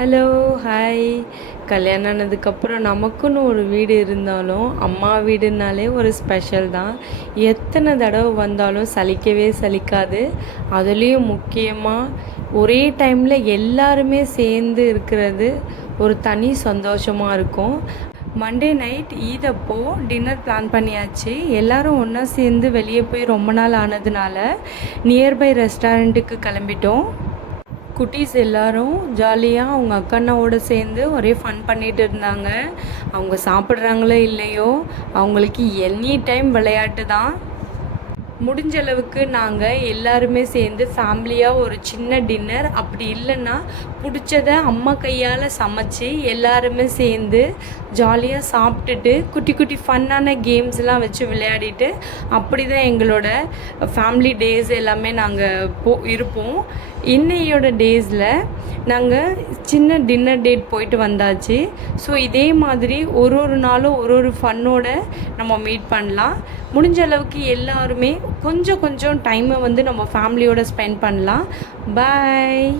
Hello, hi. கல்யாணம் ஆனதுக்கப்புறம் நமக்குன்னு ஒரு வீடு இருந்தாலும், அம்மா வீடுனாலே ஒரு ஸ்பெஷல் தான். எத்தனை தடவை வந்தாலும் சலிக்கவே சலிக்காது. அதுலேயும் முக்கியமாக ஒரே டைமில் எல்லாருமே சேர்ந்து இருக்கிறது ஒரு தனி சந்தோஷமாக இருக்கும். மண்டே நைட் ஈதப்போ டின்னர் பிளான் பண்ணியாச்சு. எல்லோரும் ஒன்றா சேர்ந்து வெளியே போய் ரொம்ப நாள் ஆனதுனால நியர்பை ரெஸ்டாரண்ட்டுக்கு கிளம்பிட்டோம். குட்டீஸ் எல்லாரும் ஜாலியாக அவங்க அக்கண்ணாவோடு சேர்ந்து ஒரே ஃபன் பண்ணிகிட்டு இருந்தாங்க. அவங்க சாப்பிட்றாங்களோ இல்லையோ, அவங்களுக்கு எனி டைம் விளையாட்டு தான். முடிஞ்ச அளவுக்கு நாங்கள் எல்லாருமே சேர்ந்து ஃபேமிலியாக ஒரு சின்ன டின்னர், அப்படி இல்லைன்னா பிடிச்சதை அம்மா கையால் சமைச்சு எல்லாருமே சேர்ந்து ஜாலியாக சாப்பிட்டுட்டு குட்டி குட்டி ஃபன்னான கேம்ஸ்லாம் வச்சு விளையாடிட்டு அப்படி தான் எங்களோட ஃபேமிலி டேஸ் எல்லாமே நாங்கள் இருப்போம். இன்னையோட டேஸில் நாங்கள் சின்ன டின்னர் டேட் போயிட்டு வந்தாச்சு. ஸோ இதே மாதிரி ஒரு நாளும் ஒரு ஃபன்னோட நம்ம மீட் பண்ணலாம். முடிஞ்ச அளவுக்கு எல்லாருமே கொஞ்சம் டைமை நம்ம ஃபேமிலியோட ஸ்பெண்ட் பண்ணலாம். பாய்.